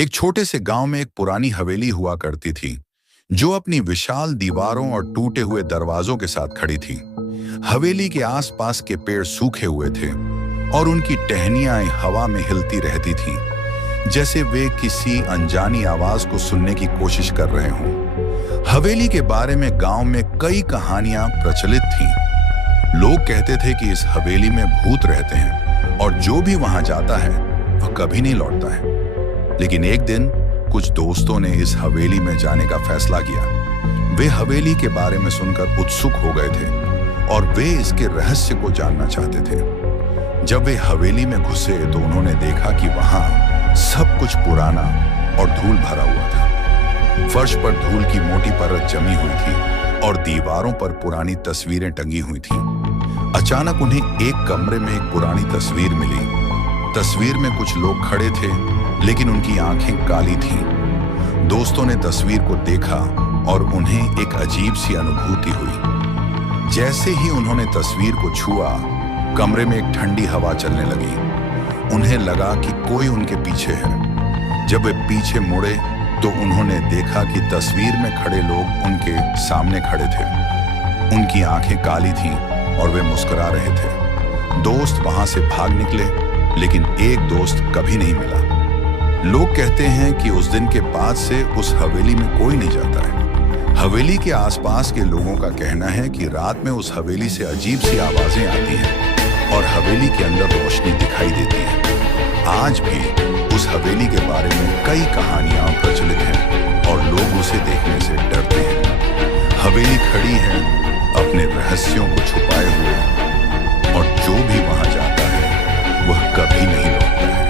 एक छोटे से गांव में एक पुरानी हवेली हुआ करती थी, जो अपनी विशाल दीवारों और टूटे हुए दरवाजों के साथ खड़ी थी। हवेली के आसपास के पेड़ सूखे हुए थे और उनकी टहनियां हवा में हिलती रहती थीं, जैसे वे किसी अनजानी आवाज को सुनने की कोशिश कर रहे हों। हवेली के बारे में गांव में कई कहानियां प्रचलित थीं। लोग कहते थे कि इस हवेली में भूत रहते हैं और जो भी वहां जाता है वह कभी नहीं लौटता है। लेकिन एक दिन कुछ दोस्तों ने इस हवेली में जाने का फैसला किया। वे हवेली के बारे में सुनकर उत्सुक हो गए थे और वे इसके रहस्य को जानना चाहते थे। जब वे हवेली में घुसे तो उन्होंने देखा कि वहां सब कुछ पुराना और धूल भरा हुआ था। फर्श पर धूल की मोटी परत जमी हुई थी और दीवारों पर पुरानी तस्वीरें टंगी हुई थीं। अचानक उन्हें एक कमरे में एक पुरानी तस्वीर मिली। तस्वीर में कुछ लोग खड़े थे, लेकिन उनकी आंखें काली थीं। दोस्तों ने तस्वीर को देखा और उन्हें एक अजीब सी अनुभूति हुई। जैसे ही उन्होंने तस्वीर को छुआ, कमरे में एक ठंडी हवा चलने लगी। उन्हें लगा कि कोई उनके पीछे है। जब वे पीछे मुड़े तो उन्होंने देखा कि तस्वीर में खड़े लोग उनके सामने खड़े थे। उनकी आंखें काली थीं और वे मुस्कुरा रहे थे। दोस्त वहां से भाग निकले, लेकिन एक दोस्त कभी नहीं मिला। लोग कहते हैं कि उस दिन के बाद से उस हवेली में कोई नहीं जाता है। हवेली के आसपास के लोगों का कहना है कि रात में उस हवेली से अजीब सी आवाजें आती हैं और हवेली के अंदर रोशनी दिखाई देती है। आज भी उस हवेली के बारे में कई कहानियां प्रचलित हैं और लोग उसे देखने से डरते हैं। हवेली खड़ी है अपने रहस्यों को छुपाए हुए, और जो भी वहां जाता है वह कभी नहीं लौटता है।